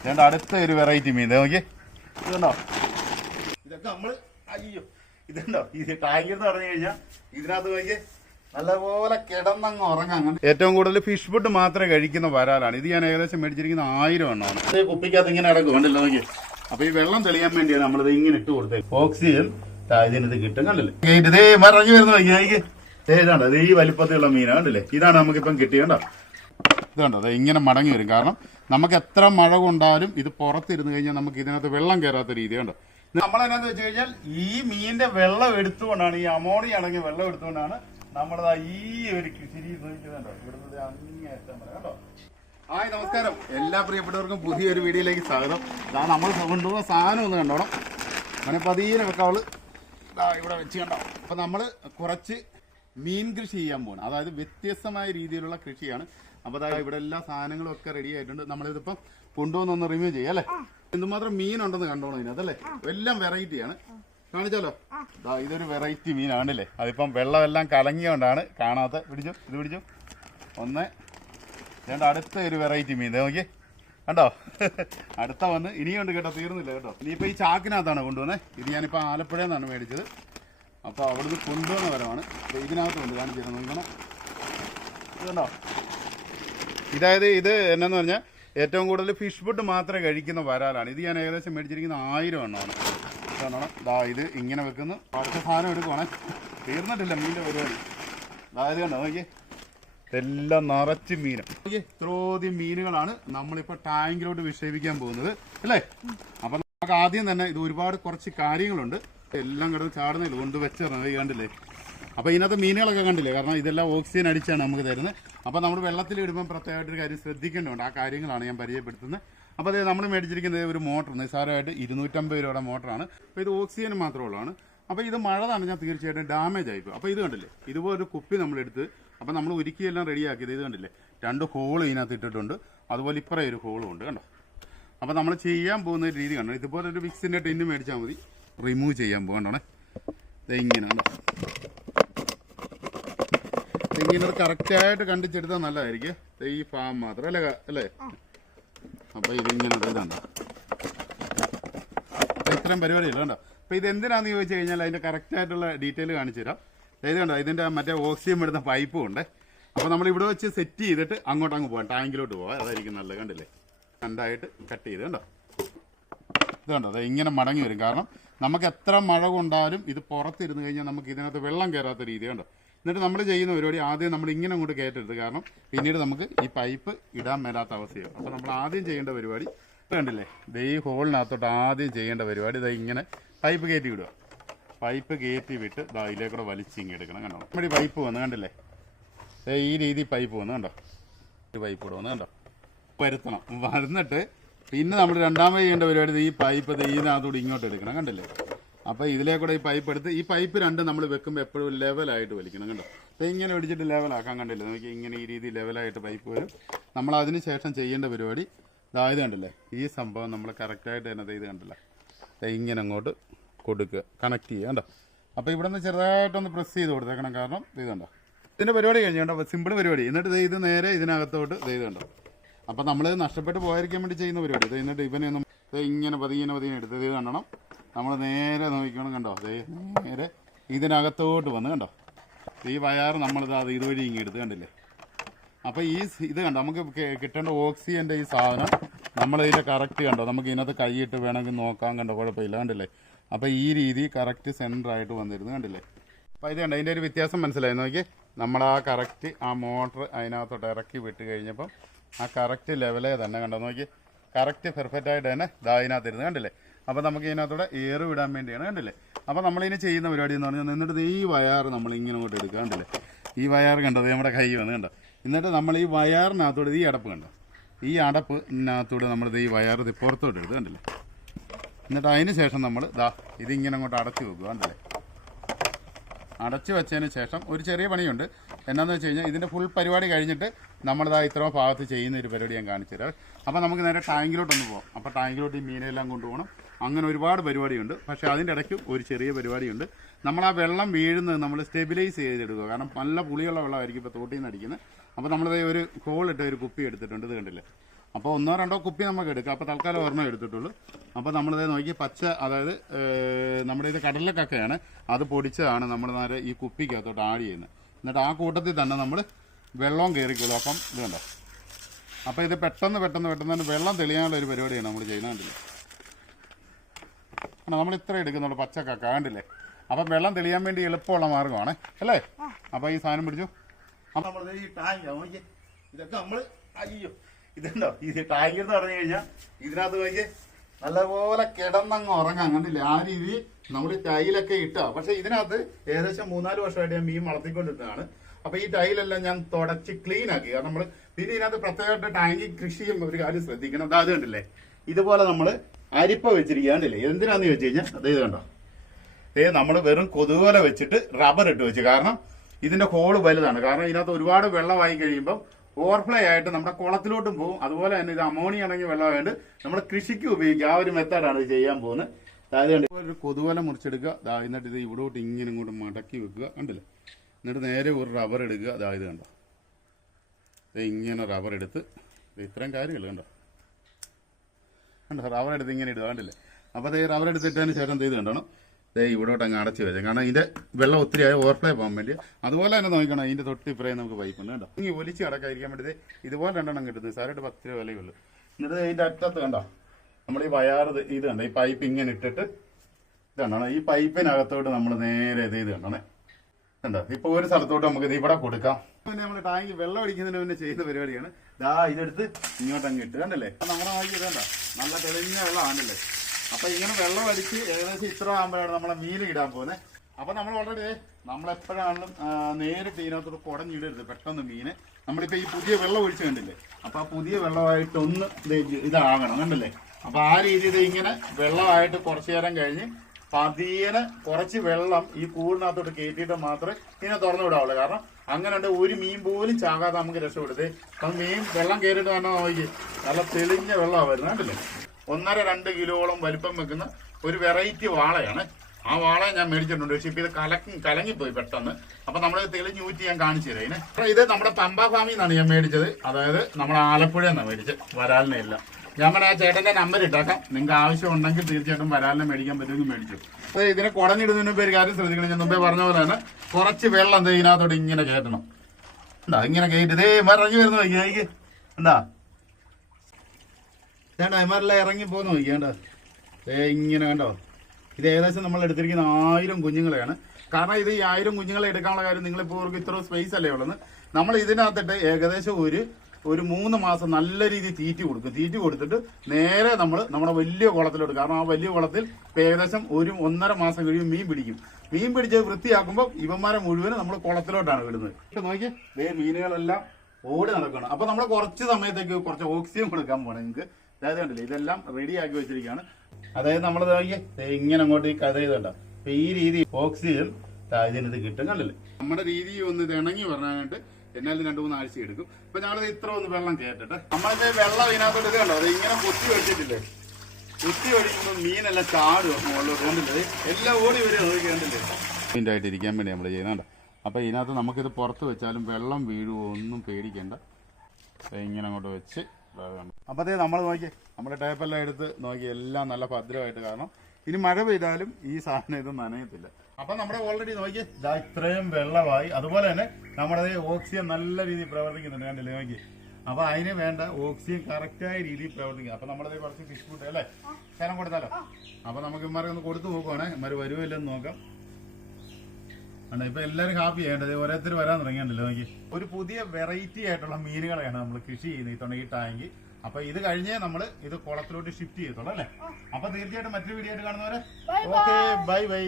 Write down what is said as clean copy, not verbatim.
ഇതുണ്ട് അടുത്ത ഒരു വെറൈറ്റി മീൻ നോക്കിയേ. ഇതുണ്ടോ, ഇതൊക്കെ നമ്മള് അയ്യോ ഇതുണ്ടോ ഇത് ടാങ്കിൽ എന്ന് പറഞ്ഞു കഴിഞ്ഞാൽ ഇതിനകത്ത് നോക്കിയേ നല്ലപോലെ കിടന്നങ്ങ് ഉറങ്ങാൻ. ഏറ്റവും കൂടുതൽ ഫിഷ് ഫുഡ് മാത്രമേ കഴിക്കുന്ന വരാലാണ് ഇത്. ഞാൻ ഏകദേശം മേടിച്ചിരിക്കുന്ന 1000 എണ്ണമാണ്. കുപ്പിക്കകത്ത് ഇങ്ങനെ കിടക്കും കണ്ടല്ലോ നോക്കി. അപ്പൊ ഈ വെള്ളം തെളിയാൻ വേണ്ടിയാണ് നമ്മളിത് ഇങ്ങനെ ഇട്ട് കൊടുത്തത്. ഓക്സിജൻ ഇതിനത് കിട്ടും കണ്ടില്ലേ. ഇതേ മറിഞ്ഞു വരുന്ന നോക്കിയാൽ ഏതാണ്ട് അത് ഈ വലിപ്പത്തിലുള്ള മീനാണ് കണ്ടില്ലേ. ഇതാണ് നമുക്കിപ്പം കിട്ടിയണ്ടോ. ഇതുണ്ടോ അത് ഇങ്ങനെ മടങ്ങി വരും. കാരണം നമുക്ക് എത്ര മഴ കൊണ്ടാലും ഇത് പുറത്തിരുന്ന് കഴിഞ്ഞാൽ നമുക്ക് ഇതിനകത്ത് വെള്ളം കയറാത്ത രീതിയുണ്ടോ. നമ്മളെന്നാന്ന് വെച്ച് കഴിഞ്ഞാൽ ഈ മീനിന്റെ വെള്ളം എടുത്തുകൊണ്ടാണ്, ഈ അമോണിയ അടങ്ങിയ വെള്ളം എടുത്തുകൊണ്ടാണ് നമ്മളത് ഈ ഒരു കൃഷി നോക്കുന്നുണ്ടോ ഇവിടുന്ന് അങ്ങേറ്റം വരെ കേട്ടോ. ഹായ് നമസ്കാരം, എല്ലാ പ്രിയപ്പെട്ടവർക്കും പുതിയൊരു വീഡിയോയിലേക്ക് സ്വാഗതം. ഇതാ നമ്മൾ കൊണ്ടുപോകുന്ന സാധനം ഒന്ന് കണ്ടോണം. അങ്ങനെ പതിയെ വെക്കാവള് ഇവിടെ വെച്ച് കണ്ടോ. അപ്പൊ നമ്മള് കുറച്ച് മീൻ കൃഷി ചെയ്യാൻ പോകണം. അതായത് വ്യത്യസ്തമായ രീതിയിലുള്ള കൃഷിയാണ്. അപ്പൊ അതായത് ഇവിടെ എല്ലാ സാധനങ്ങളും ഒക്കെ റെഡി ആയിട്ടുണ്ട്. നമ്മളിതിപ്പം കൊണ്ടുവന്നൊന്ന് റിവ്യൂ ചെയ്യാം അല്ലേ. എന്തുമാത്രം മീനുണ്ടെന്ന് കണ്ടോണം ഇതിനകത്തല്ലേ. എല്ലാം വെറൈറ്റിയാണ്. കാണിച്ചാലോ. ഇതൊരു വെറൈറ്റി മീനാണല്ലേ. അതിപ്പം വെള്ളമെല്ലാം കലങ്ങിയോണ്ടാണ് കാണാത്ത. പിടിച്ചു ഇത് പിടിച്ചു ഒന്ന് രണ്ട് അടുത്ത ഒരു വെറൈറ്റി മീൻ നോക്കിയേ കണ്ടോ. അടുത്ത വന്ന് ഇനിയുണ്ട് കേട്ടോ, തീർന്നില്ല കേട്ടോ. ഇനിയിപ്പോൾ ഈ ചാക്കിനകത്താണ് കൊണ്ടുവന്നത്. ഇത് ഞാനിപ്പോൾ ആലപ്പുഴയിൽ നിന്നാണ് മേടിച്ചത്. അപ്പോൾ അവിടുന്ന് കൊണ്ടുവന്ന വരമാണ്. ഇതിനകത്തുണ്ട് കാണിച്ചിട്ട് നോക്കണം. ഇതുണ്ടോ, ഇതായത് ഇത് എന്നാന്ന് പറഞ്ഞാൽ ഏറ്റവും കൂടുതൽ ഫിഷ് ഫുഡ് മാത്രമേ കഴിക്കുന്ന വരാലാണ്. ഇത് ഞാൻ ഏകദേശം മേടിച്ചിരിക്കുന്ന 1000 എണ്ണമാണ്. ഇത് ഇങ്ങനെ വെക്കുന്നു. അടുത്ത സാധനം എടുക്കുവാണേ. തീർന്നിട്ടില്ല മീനിന്റെ പരിപാടി. അതായത് കണ്ടോ നോക്കിയേ, ഇതെല്ലാം നിറച്ച് മീനും. ഇത്രോധികം മീനുകളാണ് നമ്മളിപ്പോൾ ടാങ്കിലോട്ട് വിക്ഷേപിക്കാൻ പോകുന്നത് അല്ലേ. അപ്പൊ നമുക്ക് ആദ്യം തന്നെ ഇത് ഒരുപാട് കുറച്ച് കാര്യങ്ങളുണ്ട്. എല്ലാം കിടന്ന് ചാടുന്നില്ല കൊണ്ട് വെച്ചിരുന്നത് കണ്ടില്ലേ. അപ്പൊ ഇതിനകത്ത് മീനുകളൊക്കെ കണ്ടില്ലേ. കാരണം ഇതെല്ലാം ഓക്സിജൻ അടിച്ചാണ് നമുക്ക് തരുന്നത്. അപ്പൊ നമ്മൾ വെള്ളത്തിൽ ഇടുമ്പോൾ പ്രത്യേകമായിട്ടൊരു കാര്യം ശ്രദ്ധിക്കേണ്ടതുണ്ട്. ആ കാര്യങ്ങളാണ് ഞാൻ പരിചയപ്പെടുത്തുന്നത്. അപ്പോൾ അതായത് നമ്മൾ മേടിച്ചിരിക്കുന്നത് ഒരു മോട്ടർ, നിസ്സാരമായിട്ട് 250 രൂപയുടെ മോട്ടറാണ്. അപ്പോൾ ഇത് ഓക്സിജൻ മാത്രമുള്ളതാണ്. അപ്പോൾ ഇത് മഴ നനഞ്ഞാൽ തീർച്ചയായിട്ടും ഡാമേജ് ആയിപ്പോൾ. അപ്പോൾ ഇത് കണ്ടില്ലേ, ഇതുപോലൊരു കുപ്പി നമ്മളെടുത്ത് അപ്പോൾ നമ്മൾ ഒരുക്കിയെല്ലാം റെഡിയാക്കിയത്. ഇത് കണ്ടില്ലേ, 2 ഹോൾ ഇതിനകത്ത് ഇട്ടിട്ടുണ്ട്. അതുപോലെ ഇപ്പറേ ഒരു ഹോളും ഉണ്ട് കണ്ടോ. അപ്പോൾ നമ്മൾ ചെയ്യാൻ പോകുന്ന രീതി കണ്ടോ. ഇതുപോലെ ഒരു വിക്സിൻ്റെ ടിന്ന് മേടിച്ചാൽ മതി. റിമൂവ് ചെയ്യാൻ പോകണ്ടോണേ. ഇങ്ങനെ കണ്ടോ, ഇങ്ങനെ കറക്റ്റായിട്ട് കണ്ടിച്ചെടുത്താൽ നല്ലതായിരിക്കും. ഈ ഫാം മാത്രം അല്ലേ അല്ലേ. അപ്പോൾ ഇതിങ്ങനെ ഇതാണ് ഇത്രയും പരിപാടിയില്ല കണ്ടോ. അപ്പോൾ ഇത് എന്തിനാണെന്ന് ചോദിച്ചു കഴിഞ്ഞാൽ അതിൻ്റെ കറക്റ്റായിട്ടുള്ള ഡീറ്റെയിൽ കാണിച്ചു തരാം. അതായത് കണ്ടോ, ഇതിൻ്റെ മറ്റേ ഓക്സിജൻ വിടുന്ന പൈപ്പും ഉണ്ട്. അപ്പോൾ നമ്മൾ ഇവിടെ വെച്ച് സെറ്റ് ചെയ്തിട്ട് അങ്ങോട്ടങ്ങ് പോകാം, ടാങ്കിലോട്ട് പോകാം. അതായിരിക്കും നല്ലത്. കണ്ടില്ലേ, രണ്ടായിട്ട് കട്ട് ചെയ്ത് കണ്ടോ. ഇത് കണ്ടോ, അത് ഇങ്ങനെ മടങ്ങി വരും. കാരണം നമുക്ക് എത്ര മഴ കൊണ്ടാലും ഇത് പുറത്തിരുന്ന് കഴിഞ്ഞാൽ നമുക്ക് ഇതിനകത്ത് വെള്ളം കയറാത്ത രീതി കണ്ടോ. എന്നിട്ട് നമ്മൾ ചെയ്യുന്ന പരിപാടി ആദ്യം നമ്മൾ ഇങ്ങനെ അങ്ങോട്ട് കയറ്റരുത്. കാരണം പിന്നീട് നമുക്ക് ഈ പൈപ്പ് ഇടാൻ മേലാത്ത അവസ്ഥയാണ്. അപ്പോൾ നമ്മൾ ആദ്യം ചെയ്യേണ്ട പരിപാടി കണ്ടില്ലേ, ഈ ഹോളിനകത്തോട്ട് ആദ്യം ചെയ്യേണ്ട പരിപാടി ഇതാ ഇങ്ങനെ പൈപ്പ് കയറ്റി വിടുക. പൈപ്പ് കയറ്റി വിട്ട് ഇതിലേക്കൂടെ വലിച്ചിങ്ങി എടുക്കണം കണ്ടോ. നമ്മുടെ ഈ പൈപ്പ് വന്ന് കണ്ടില്ലേ, ഈ രീതി പൈപ്പ് വന്ന് കണ്ടോ. ഒരു പൈപ്പ് ഇവിടെ വന്ന് കണ്ടോ വരുത്തണം. വരുന്നിട്ട് പിന്നെ നമ്മൾ രണ്ടാമത് ചെയ്യേണ്ട പരിപാടി ഈ പൈപ്പ് ഇതിനകത്തോട് ഇങ്ങോട്ട് എടുക്കണം കണ്ടില്ലേ. അപ്പോൾ ഇതിലേക്കൂടെ ഈ പൈപ്പ് എടുത്ത് ഈ പൈപ്പ് രണ്ടും നമ്മൾ വെക്കുമ്പോൾ എപ്പോഴും ലെവലായിട്ട് വലിക്കണം കണ്ടോ. അപ്പോൾ ഇങ്ങനെ പിടിച്ചിട്ട് ലെവലാക്കാൻ കണ്ടില്ലേ. നമുക്ക് ഇങ്ങനെ ഈ രീതി ലെവലായിട്ട് പൈപ്പ് വരും. നമ്മൾ അതിന് ശേഷം ചെയ്യേണ്ട പരിപാടി ഇത് കണ്ടില്ലേ, ഈ സംഭവം നമ്മൾ കറക്റ്റായിട്ട് തന്നെ ഇത് കണ്ടില്ലേ, ഇങ്ങനെ അങ്ങോട്ട് കൊടുക്കുക, കണക്ട് ചെയ്യുക കണ്ടോ. അപ്പോൾ ഇവിടെ നിന്ന് ചെറുതായിട്ടൊന്ന് പ്രസ് ചെയ്ത് കൊടുത്തേക്കണം. കാരണം ഇത് കണ്ടോ, ഇതിൻ്റെ പരിപാടി കഴിഞ്ഞു കണ്ടോ, സിമ്പിൾ പരിപാടി. എന്നിട്ട് ഇത് നേരെ ഇതിനകത്തോട്ട് ഇത് കണ്ടോ. അപ്പോൾ നമ്മൾ നഷ്ടപ്പെട്ട് പോയിരിക്കാൻ വേണ്ടി ചെയ്യുന്ന പരിപാടി. എന്നിട്ട് ഇവനെയൊന്നും ഇങ്ങനെ പതിയെ എടുത്തത് കണ്ടണം. നമ്മൾ നേരെ നോക്കണം കണ്ടോ. നേരെ ഇതിനകത്തോട്ട് വന്ന് കണ്ടോ, ഈ വയർ നമ്മളിത് ഇതുവഴി ഇങ്ങനെ എടുത്ത് കണ്ടില്ലേ. അപ്പോൾ ഇത് കണ്ടോ, നമുക്ക് കിട്ടേണ്ട ഓക്സിജൻ്റെ ഈ സാധനം നമ്മളിതിൻ്റെ കറക്റ്റ് കണ്ടോ. നമുക്ക് ഇതിനകത്ത് കൈയിട്ട് വേണമെങ്കിൽ നോക്കാം കണ്ടോ, കുഴപ്പമില്ല കണ്ടില്ലേ. അപ്പോൾ ഈ രീതി കറക്റ്റ് സെൻറ്ററായിട്ട് വന്നിരുന്നു കണ്ടില്ലേ. അപ്പോൾ ഇത് കണ്ടോ, അതിൻ്റെ ഒരു വ്യത്യാസം മനസ്സിലായി നോക്കി. നമ്മൾ ആ കറക്റ്റ് ആ മോട്ടർ അതിനകത്തോട്ട് ഇറക്കി വിട്ട് കഴിഞ്ഞപ്പം ആ കറക്റ്റ് ലെവലേ തന്നെ കണ്ടോ നോക്കി. കറക്റ്റ് പെർഫെക്റ്റ് ആയിട്ട് തന്നെ ഇതിനകത്തിരുന്ന് കണ്ടില്ലേ. അപ്പോൾ നമുക്ക് ഇതിനകത്തൂടെ എയർ വിടാൻ വേണ്ടിയാണ് കണ്ടില്ലേ. അപ്പോൾ നമ്മളിതിന് ചെയ്യുന്ന പരിപാടി എന്ന് പറഞ്ഞാൽ എന്നിട്ട് ഈ വയർ നമ്മൾ ഇങ്ങനെ അങ്ങോട്ട് എടുക്കുക കണ്ടില്ലേ. ഈ വയർ കണ്ടത് നമ്മുടെ കൈ വന്ന് കണ്ടോ. എന്നിട്ട് നമ്മൾ ഈ വയറിനകത്തോട് ഈ അടപ്പ് കണ്ടോ, ഈ അടപ്പിനകത്തോട് നമ്മൾ ഈ വയർ പുറത്തോട്ട് എടുത്ത് കണ്ടില്ലേ. എന്നിട്ട് അതിന് ശേഷം നമ്മൾ ഇതിങ്ങനെ അങ്ങോട്ട് അടച്ചു വെക്കുക കണ്ടില്ലേ. അടച്ചു വെച്ചതിന് ശേഷം ഒരു ചെറിയ പണിയുണ്ട്. എന്നാന്ന് വെച്ച് കഴിഞ്ഞാൽ ഇതിൻ്റെ ഫുൾ പരിപാടി കഴിഞ്ഞിട്ട് നമ്മളിതാ ഇത്ര ഭാഗത്ത് ചെയ്യുന്ന ഒരു പരിപാടി ഞാൻ കാണിച്ചു തരാം. അപ്പോൾ നമുക്ക് നേരെ ടാങ്കിലോട്ടൊന്ന് പോകാം. അപ്പോൾ ടാങ്കിലോട്ട് ഈ മീനെല്ലാം കൊണ്ടുപോകണം. അങ്ങനെ ഒരുപാട് പരിപാടിയുണ്ട്. പക്ഷേ അതിൻ്റെ ഇടയ്ക്ക് ഒരു ചെറിയ പരിപാടിയുണ്ട്. നമ്മൾ ആ വെള്ളം വീഴുന്നത് നമ്മൾ സ്റ്റെബിലൈസ് ചെയ്തെടുക്കുക. കാരണം നല്ല പുളിയുള്ള വെള്ളമായിരിക്കും ഇപ്പോൾ തോട്ടിൽ നിന്ന് അടിക്കുന്നത്. അപ്പോൾ നമ്മളിത് ഒരു ഹോളിട്ട് ഒരു കുപ്പി എടുത്തിട്ടുണ്ട്. ഇത് കണ്ടില്ലേ, അപ്പോൾ 1-2 കുപ്പി നമുക്ക് എടുക്കാം. അപ്പോൾ തൽക്കാലം ഒരെണ്ണം എടുത്തിട്ടുള്ളൂ. അപ്പോൾ നമ്മളിത് നോക്കി പച്ച, അതായത് നമ്മുടെ ഇത് കടലക്കൊക്കെയാണ്, അത് പൊടിച്ചതാണ് നമ്മൾ നേരെ ഈ കുപ്പിക്കകത്തോട്ട് ആഡ് ചെയ്യുന്നത്. എന്നിട്ട് ആ കൂട്ടത്തിൽ തന്നെ നമ്മൾ വെള്ളവും കയറിക്കോളും. അപ്പം ഇത് കണ്ടോ, അപ്പോൾ ഇത് പെട്ടെന്ന് തന്നെ വെള്ളം തെളിയാനുള്ള ഒരു പരിപാടിയാണ് നമ്മൾ ചെയ്യുന്നത്. കണ്ടില്ലേ, നമ്മൾ ഇത്ര എടുക്കുന്നുള്ളൂ പച്ചക്കക്ക, കണ്ടില്ലേ. അപ്പം വെള്ളം തെളിയാൻ വേണ്ടി എളുപ്പമുള്ള മാർഗ്ഗമാണ് അല്ലേ. അപ്പോൾ ഈ സാധനം പിടിച്ചു. അപ്പം നമ്മൾ ഈ ടാങ്ക് നോക്കി, ഇതൊക്കെ നമ്മൾ അയ്യോ ഇതുണ്ടോ, ഇത് ടാങ്ക് എന്ന് പറഞ്ഞു കഴിഞ്ഞാൽ ഇതിനകത്ത് നോക്കി നല്ലപോലെ കിടന്നങ്ങ് ഉറങ്ങാൻ, കണ്ടില്ലേ. ആ രീതി നമ്മൾ ടൈലൊക്കെ ഇട്ടാ. പക്ഷെ ഇതിനകത്ത് ഏകദേശം 3-4 വർഷമായിട്ട് ഞാൻ മീൻ വളർത്തിക്കൊണ്ടിരുന്നതാണ്. അപ്പൊ ഈ ടൈലെല്ലാം ഞാൻ തുടച്ച് ക്ലീൻ ആക്കി. കാരണം നമ്മൾ പിന്നെ ഇതിനകത്ത് പ്രത്യേകമായിട്ട് ടാങ്കിൽ കൃഷി ചെയ്യുമ്പോൾ ഒരു കാര്യം ശ്രദ്ധിക്കണം. അത് കണ്ടില്ലേ, ഇതുപോലെ നമ്മൾ അരിപ്പ വെച്ചിരിക്കുക, കണ്ടില്ലേ. എന്തിനാന്ന് ചോദിച്ചു കഴിഞ്ഞാൽ അതേ കണ്ടോ, നമ്മൾ വെറും കൊതുകുവല വെച്ചിട്ട് റബ്ബർ ഇട്ട് വെച്ച്. കാരണം ഇതിന്റെ ഹോള് വലുതാണ്. കാരണം ഇതിനകത്ത് ഒരുപാട് വെള്ളമായി കഴിയുമ്പോൾ ഓവർഫ്ലോ ആയിട്ട് നമ്മുടെ കുളത്തിലോട്ടും പോകും. അതുപോലെ തന്നെ ഇത് അമോണിയ അടങ്ങിയ വെള്ളമായിട്ട് നമ്മൾ കൃഷിക്ക് ഉപയോഗിക്കുക. ആ ഒരു മെത്തേഡാണ് ഇത് ചെയ്യാൻ പോകുന്നത്. അതായത് ഒരു കൊതുവല മുറിച്ചെടുക്കുക, എന്നിട്ട് ഇത് ഇവിടോട്ട് ഇങ്ങനെ ഇങ്ങോട്ട് മടക്കി വെക്കുക, കണ്ടില്ലേ. എന്നിട്ട് നേരെ ഒരു റബ്ബർ എടുക്കുക, അതായത് കണ്ടോ, ഇങ്ങനെ റബ്ബർ എടുത്ത് ഇത്രയും കാര്യങ്ങൾ കണ്ടോ, റബ്ബർ എടുത്ത് ഇങ്ങനെ ഇടുക, കണ്ടില്ലേ. അപ്പോൾ അത് റബ്ബർ എടുത്തിട്ടതിന് ശേഷം ഇത് കണ്ടോ, ഇവിടോട്ട് അങ്ങ് അടച്ച് വെച്ചാൽ. കാരണം ഇതിന്റെ വെള്ളം ഒത്തിരി ആയി ഓവർഫ്ലോ പോകാൻ വേണ്ടി. അതുപോലെ തന്നെ നോക്കണം, ഇതിന്റെ തൊട്ട് ഇപ്പറേ നമുക്ക് പൈപ്പുണ്ട് കേട്ടോ. ഇനി ഒലിച്ച് കിടക്കാതിരിക്കാൻ വേണ്ടി ഇതുപോലെ 2 കിട്ടുന്നത് സാറായിട്ട് 10 രൂപ വിലയുള്ളൂ. എന്നിട്ട് ഇതിന്റെ അറ്റത്ത് കണ്ടോ, നമ്മൾ ഈ വയാറ് ഇത് കണ്ടോ, ഈ പൈപ്പ് ഇങ്ങനെ ഇട്ടിട്ട് ഇത് കണ്ടോ, ഈ പൈപ്പിനകത്തോട്ട് നമ്മൾ നേരെ ഇത് കണ്ടോണേ, കണ്ടോ. ഇപ്പൊ ഒരു സ്ഥലത്തോട്ട് നമുക്ക് ഇത് ഇവിടെ കൊടുക്കാം. പിന്നെ നമ്മൾ ടാങ്കി വെള്ളം അടിക്കുന്നതിന് മുന്നേ ചെയ്യുന്ന പരിപാടിയാണ്. ഇതെടുത്ത് ഇങ്ങോട്ടങ്ങ് ഇട്ട്, കണ്ടല്ലേ. നമ്മുടെ നോക്കി ഇതണ്ട നല്ല തെളിഞ്ഞ വെള്ളമാണല്ലേ. അപ്പൊ ഇങ്ങനെ വെള്ളം അടിച്ച് ഏകദേശം ഇത്ര ആകുമ്പോഴാണ് നമ്മളെ മീൻ ഇടാൻ പോകുന്നത്. അപ്പൊ നമ്മൾ ഓൾറെഡി നമ്മളെപ്പോഴാണെങ്കിലും നേരിട്ട് ഇതിനകത്തോട് കുടഞ്ഞിടരുത് പെട്ടെന്ന് മീന്. നമ്മളിപ്പോ ഈ പുതിയ വെള്ളം ഒഴിച്ച് കണ്ടില്ലേ, അപ്പൊ ആ പുതിയ വെള്ളമായിട്ടൊന്ന് ഇതാകണം, കണ്ടില്ലേ. അപ്പൊ ആ രീതിയിൽ ഇങ്ങനെ വെള്ളമായിട്ട് കുറച്ചു നേരം കഴിഞ്ഞ് പതിയെ കുറച്ച് വെള്ളം ഈ കൂടിനകത്തോട്ട് കയറ്റിയിട്ട് മാത്രമേ ഇതിനെ തുറന്നു വിടാവുള്ളൂ. കാരണം അങ്ങനെ ഉണ്ട് ഒരു മീൻ പോലും ചാകാതെ നമുക്ക് രക്ഷപ്പെടുത്തേ. അപ്പം മീൻ വെള്ളം കയറിയിട്ട് തന്നെ നോക്കി നല്ല തെളിഞ്ഞ വെള്ളമാണ് വരുന്നത്, കണ്ടില്ലേ. 1.5-2 കിലോളം വലിപ്പം വെക്കുന്ന ഒരു വെറൈറ്റി വാളയാണ്. ആ വാള ഞാൻ മേടിച്ചിട്ടുണ്ട്. പക്ഷെ ഇപ്പൊ ഇത് കലങ്ങിപ്പോയി പെട്ടെന്ന്. അപ്പൊ നമ്മൾ തെളിഞ്ഞൂറ്റി ഞാൻ കാണിച്ചു തരാം ഇതിനെ. ഇത് നമ്മുടെ പമ്പ ഫാമിൽ നിന്നാണ് ഞാൻ മേടിച്ചത്. അതായത് നമ്മുടെ ആലപ്പുഴയിൽ നിന്നാണ് മേടിച്ചത്, വരാലിനെയല്ല. ഞാൻ ആ ചേട്ടന്റെ നമ്പർ ഇട്ടാക്കാം, നിങ്ങൾക്ക് ആവശ്യം ഉണ്ടെങ്കിൽ തീർച്ചയായിട്ടും വരാലിനെ മേടിക്കാൻ പറ്റുമെങ്കിൽ മേടിച്ചു. അപ്പൊ ഇതിനെ കുടഞ്ഞിടുന്നതിന് മുമ്പ് ഒരു കാര്യം ശ്രദ്ധിക്കണം. ഞാൻ മുമ്പേ പറഞ്ഞ പോലെ തന്നെ കുറച്ച് വെള്ളം ഇതിനകത്തോട്ട് ഇങ്ങനെ കയറ്റണം. എന്താ ഇങ്ങനെ കയറ്റി ഇതേ ഇറങ്ങി വരുന്ന നോക്കിയാ, എന്താ ചേട്ടാ ഇമാരെല്ലാം ഇറങ്ങി പോന്ന് നോക്കിയാണ്ട ഇങ്ങനെ കണ്ടോ. ഇത് ഏകദേശം നമ്മൾ എടുത്തിരിക്കുന്ന 1000 കുഞ്ഞുങ്ങളെയാണ്. കാരണം ഇത് ഈ 1000 കുഞ്ഞുങ്ങളെ എടുക്കാനുള്ള കാര്യം, നിങ്ങളിപ്പോൾ അവർക്ക് ഇത്ര സ്പേസ് അല്ലേ ഉള്ളത്. നമ്മൾ ഇതിനകത്തിട്ട് ഏകദേശം ഒരു 3 മാസം നല്ല രീതിയിൽ തീറ്റി കൊടുക്കും. തീറ്റി കൊടുത്തിട്ട് നേരെ നമ്മുടെ വലിയ കുളത്തിലോട്ട്, കാരണം ആ വലിയ കുളത്തിൽ ഏകദേശം 1-1.5 മാസം കഴിയും മീൻ പിടിക്കും. മീൻ പിടിച്ച് വൃത്തിയാക്കുമ്പോൾ ഇവന്മാരെ മുഴുവനും നമ്മൾ കുളത്തിലോട്ടാണ് വിടുന്നത്. പക്ഷെ നോക്കി മീനുകളെല്ലാം ഓടി നടക്കണം. അപ്പൊ നമ്മൾ കുറച്ച് സമയത്തേക്ക് കുറച്ച് ഓക്സിജൻ കൊടുക്കാൻ പോകണം നിങ്ങൾക്ക്. അതായത് കണ്ടില്ലേ, ഇതെല്ലാം റെഡി ആക്കി വെച്ചിരിക്കുകയാണ്. അതായത് നമ്മൾ ഇങ്ങനെ അങ്ങോട്ട് ഈ കഥ ചെയ്തോണ്ടോ. അപ്പൊ ഈ രീതി ഓക്സിജൻ ഇതിനത് കിട്ടും, കണ്ടില്ലേ. നമ്മുടെ രീതി ഒന്ന് ഇത് ഇണങ്ങി വരാനായിട്ട് എന്നാലും 2-3 ആഴ്ച എടുക്കും. ഇപ്പൊ ഞങ്ങൾ ഇത്ര ഒന്ന് വെള്ളം കയറ്റട്ടെ. നമ്മളിത് വെള്ളം ഇതിനകത്തോട്ട് ഇത് കണ്ടോ, അത് ഇങ്ങനെ കുത്തി വെച്ചിട്ടില്ലേ. കുത്തി വെടിക്കുമ്പോൾ മീനെല്ലാം ചാടുക മുകളിലോട്ട്, കണ്ടില്ലേ. എല്ലാം ഓടി വരിക, നോക്കി കണ്ടില്ലേ. മീനായിട്ട് ഇരിക്കാൻ വേണ്ടി നമ്മൾ ചെയ്യുന്നുണ്ട്. അപ്പൊ ഇതിനകത്ത് നമുക്കിത് പുറത്ത് വെച്ചാലും വെള്ളം വീഴുവോ ഒന്നും പേടിക്കേണ്ട. ഇങ്ങനെ അങ്ങോട്ട് വെച്ച് അപ്പൊ അതേ നമ്മൾ നോക്കി നമ്മുടെ ടേപ്പെല്ലാം എടുത്ത് നോക്കി എല്ലാം നല്ല ഭദ്രമായിട്ട്. കാരണം ഇനി മഴ പെയ്താലും ഈ സാധനം ഇത് നനയത്തില്ല. അപ്പൊ നമ്മുടെ ഓൾറെഡി നോക്കി ഇത്രയും വെള്ളമായി. അതുപോലെ തന്നെ നമ്മുടെ ഓക്സിജൻ നല്ല രീതിയിൽ പ്രവർത്തിക്കുന്നുണ്ട്, കണ്ടില്ലേ നോക്കി. അപ്പൊ അതിന് വേണ്ട ഓക്സിജൻ കറക്റ്റായ രീതിയിൽ പ്രവർത്തിക്കുക. അപ്പൊ നമ്മളത് കുറച്ച് ഫിഷ് ഫുഡ് അല്ലേ ശരം കൊടുത്താലോ. അപ്പൊ നമുക്ക് ഇമാരെ ഒന്ന് കൊടുത്തു നോക്കുവാണേ, ഇമാര് വരുമോ ഇല്ലെന്ന് നോക്കാം. ആണ് ഇപ്പൊ എല്ലാവരും ഹാപ്പി ചെയ്യേണ്ടത്, ഓരോരുത്തർ വരാൻ തുടങ്ങിയല്ലോ നോക്കി. ഒരു പുതിയ വെറൈറ്റി ആയിട്ടുള്ള മീനുകളെയാണ് നമ്മൾ കൃഷി ചെയ്യുന്നത് ഈ ടാങ്ക്. അപ്പൊ ഇത് കഴിഞ്ഞേ നമ്മൾ ഇത് കുളത്തിലോട്ട് ഷിഫ്റ്റ് ചെയ്യത്തുള്ളൂ അല്ലേ. അപ്പൊ തീർച്ചയായിട്ടും മറ്റൊരു വീഡിയോ ആയിട്ട് കാണുന്നവരെ ഓക്കെ, ബൈ ബൈ.